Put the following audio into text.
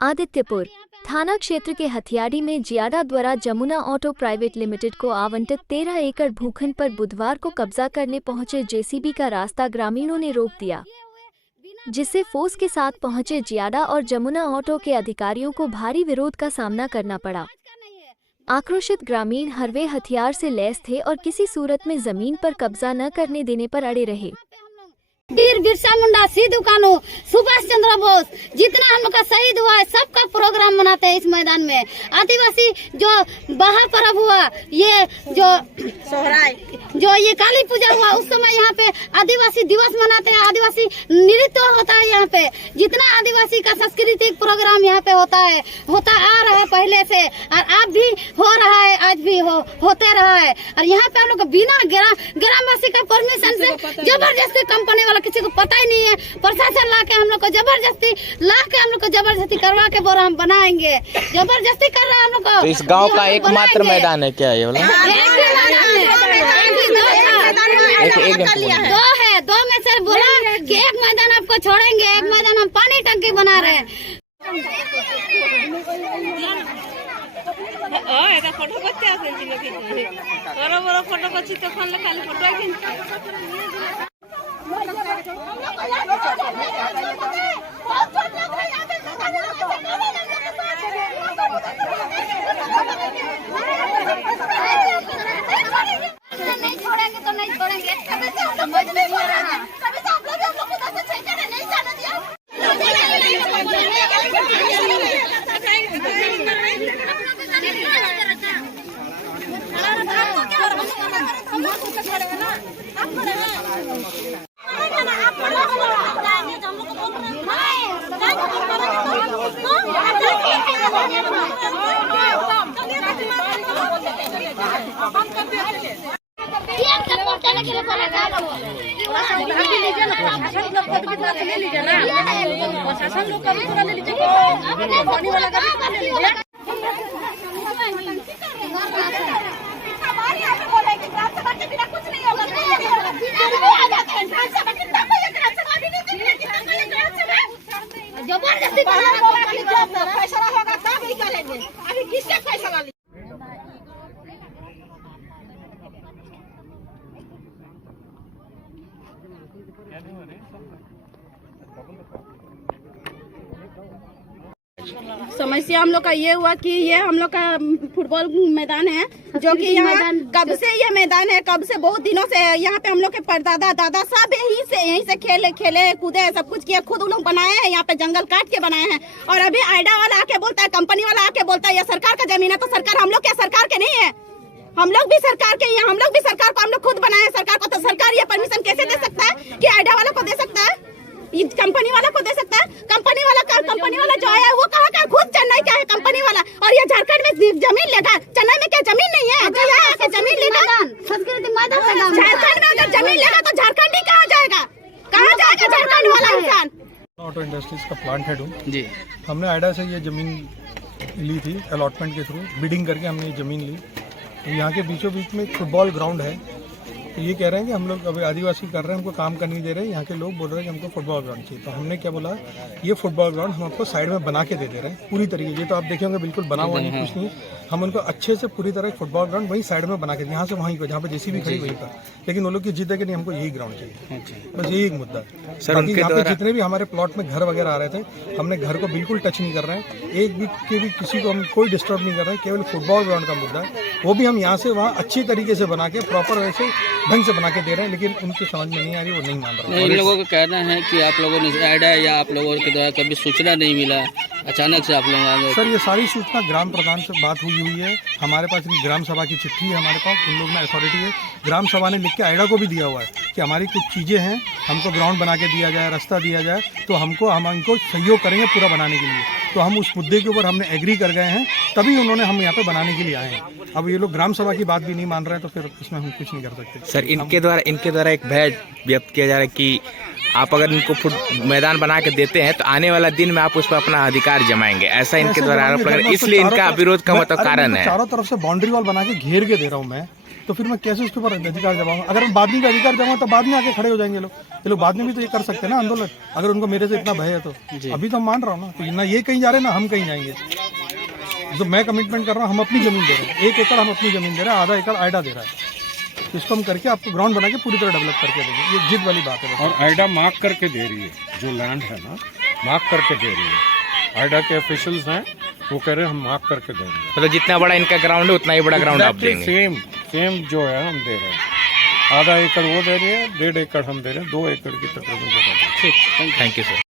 आदित्यपुर थाना क्षेत्र के हथियाड़ी में जियाडा द्वारा जमुना ऑटो प्राइवेट लिमिटेड को आवंटित 13 एकड़ भूखंड पर बुधवार को कब्जा करने पहुंचे जेसीबी का रास्ता ग्रामीणों ने रोक दिया, जिससे फोर्स के साथ पहुंचे जियाडा और जमुना ऑटो के अधिकारियों को भारी विरोध का सामना करना पड़ा। आक्रोशित ग्रामीण हरवे हथियार से लैस थे और किसी सूरत में जमीन पर कब्जा न करने देने पर अड़े रहे। वीर बिरसा मुंडा, सिद्धू कान्हू, सुभाष चंद्र बोस, जितना हम लोग का शहीद हुआ है सबका प्रोग्राम मनाते हैं इस मैदान में। आदिवासी जो बहा पर्व हुआ, ये जो सोहराय, जो ये काली पूजा हुआ, उस समय यहाँ पे आदिवासी दिवस मनाते हैं। आदिवासी नृत्य होता है यहाँ पे। जितना आदिवासी का सांस्कृतिक प्रोग्राम यहाँ पे होता आ रहा है पहले से, और अब भी हो रहा है, आज भी होते रहा है। और यहाँ पे हम लोग बिना ग्रामवासी का परमिशन से जबरदस्ती कंपनी वाला, किसी को पता ही नहीं है, प्रशासन ला के हम लोग को जबरदस्ती करवा के बोरा हम बनाएंगे। जबरदस्ती कर रहा है हम लोग को। तो इस गांव का एकमात्र मैदान है क्या ये वाला? दो में से बोला कि एक मैदान आपको छोड़ेंगे, एक मैदान हम पानी टंकी बना रहे हैं। फोटो करते तो खाली फोटो नहीं छोड़ेंगे तो नहीं छोड़ेंगे। प्रशासन लोग का भी थोड़ा ले लीजिए, पानी वाला का भी ले लीजिए। जबरदस्ती फैसला होगा तब ही करेंगे। अभी किससे फैसला? समस्या हम लोग का ये हुआ कि ये हम लोग का फुटबॉल मैदान है, जो कि यहाँ कब से ये मैदान है, कब से बहुत दिनों से यहाँ पे हम लोग के परदादा दादा सब यहीं से खेले कूदे सब कुछ किए, खुद लोग बनाए हैं, यहाँ पे जंगल काट के बनाए हैं। और अभी आइडा वाला आके बोलता है, कंपनी वाला आके बोलता है ये सरकार का जमीन है। तो सरकार हम लोग क्या सरकार के नहीं है? हम लोग भी सरकार के हैं, हम लोग भी सरकार को हम लोग खुद बनाए हैं सरकार को। तो सरकार ये परमिशन कैसे दे सकता है कि आइडा वाला को दे सकता है, कंपनी वाला को दे सकता है? कंपनी वाला जो है वो कहाँ का? खुद चेन्नई का है कंपनी वाला, और ये झारखंड में जमीन लेगा। चेन्नई में क्या जमीन नहीं है? जो यहाँ आके जमीन लेगा, झारखंड में अगर जमीन लेगा तो झारखंड ही कहाँ जाएगा? कहाँ जाएगा झारखंड वाला इंसान? ऑटो इंडस्ट्रीज का प्लांट हेड हूँ जी। हमने आइडा से ये ज़मीन ली थी, अलॉटमेंट के थ्रू बिडिंग करके हमने ये ज़मीन ली। तो यहाँ के बीचों बीच में एक फुटबॉल ग्राउंड है। तो ये कह रहे हैं कि हम लोग अभी आदिवासी कर रहे हैं, हमको काम करने नहीं दे रहे हैं। यहाँ के लोग बोल रहे हैं कि हमको फुटबॉल ग्राउंड चाहिए। तो हमने क्या बोला, ये फुटबॉल ग्राउंड हम आपको साइड में बना के दे रहे हैं पूरी तरीके। ये तो आप देखेंगे बिल्कुल बना हुआ नहीं, कुछ नहीं। हम उनको अच्छे से पूरी तरह फुटबॉल ग्राउंड वहीं साइड में बना के, यहाँ से वहीं को, जहाँ पे जेसीबी खड़ी वहीं पर। लेकिन वो लोग की जिद है कि नहीं, हमको यही ग्राउंड चाहिए। बस यही एक मुद्दा है सर। बाकी यहाँ पे जितने भी हमारे प्लॉट में घर वगैरह आ रहे थे, हमने घर को बिल्कुल टच नहीं कर रहे हैं। एक भी के भी किसी को हम कोई डिस्टर्ब नहीं कर रहे हैं। केवल फुटबॉल ग्राउंड का मुद्दा है, वो भी हम यहाँ से वहाँ अच्छी तरीके से बना के, प्रॉपर वैसे ढंग से बना के दे रहे हैं। लेकिन उनकी समझ में नहीं आ रही, वो नहीं मान रहे। इन लोगों का कहना है कि आप लोगों ने आइडा या आप लोगों के द्वारा कभी सूचना नहीं मिला, अचानक से आप लोग आ गए। सर ये सारी सूचना ग्राम प्रधान से बात हुई है। हमारे पास ग्राम सभा की चिट्ठी है, हमारे पास उन लोग में अथॉरिटी है। ग्राम सभा ने लिख के आइडा को भी दिया हुआ है कि हमारी कुछ चीज़ें हैं, हमको ग्राउंड बना के दिया जाए, रास्ता दिया जाए, तो हम इनको सहयोग करेंगे पूरा बनाने के लिए। तो हम उस मुद्दे के ऊपर हमने एग्री कर गए हैं, तभी उन्होंने हम यहाँ पे बनाने के लिए आए हैं। अब ये लोग ग्राम सभा की बात भी नहीं मान रहे हैं, तो फिर इसमें हम कुछ नहीं कर सकते। सर इनके द्वारा एक भय व्यक्त किया जा रहा है कि आप अगर इनको मैदान बना के देते हैं तो आने वाला दिन में आप उस पर अपना अधिकार जमाएंगे, ऐसा इनके द्वारा आरोप लगा। इसलिए इनका विरोध का मतलब कारण है। चारों तरफ से बाउंड्री वॉल बना के घेर के दे रहा हूँ मैं, तो फिर मैं कैसे उसके ऊपर अधिकार जमाऊंगा? अगर मैं बाद में भी अधिकार जमाऊँ तो बाद में आके खड़े हो जाएंगे ये लोग बाद में भी तो ये कर सकते हैं ना आंदोलन, अगर उनको मेरे से इतना भय है तो। अभी तो हम मान रहा हूँ ना, तो ना ये कहीं जा रहे हैं ना हम कहीं जाएंगे। जो मैं कमिटमेंट कर रहा हूँ, हम अपनी जमीन दे रहे हैं, 1 एकड़ हम अपनी जमीन दे रहे हैं, आधा एकड़ आइडा दे रहा है। तो इसको हम करके आपको ग्राउंड बना के पूरी तरह डेवलप करके देंगे, ये जिद वाली बात है। और आइडा मार्क करके दे रही है, जो लैंड है ना मार्क करके दे रही है। आइडा के ऑफिशियल्स हैं, वो कह रहे हैं हम मार्क करके देंगे। मतलब जितना बड़ा इनका ग्राउंड है उतना ही बड़ा ग्राउंड आप देंगे। सेम जो है हम दे रहे हैं। आधा एकड़ वो दे रही है, 1.5 एकड़ हम दे रहे हैं, 2 एकड़ की तकरीबन जगह। ठीक, थैंक यू सर।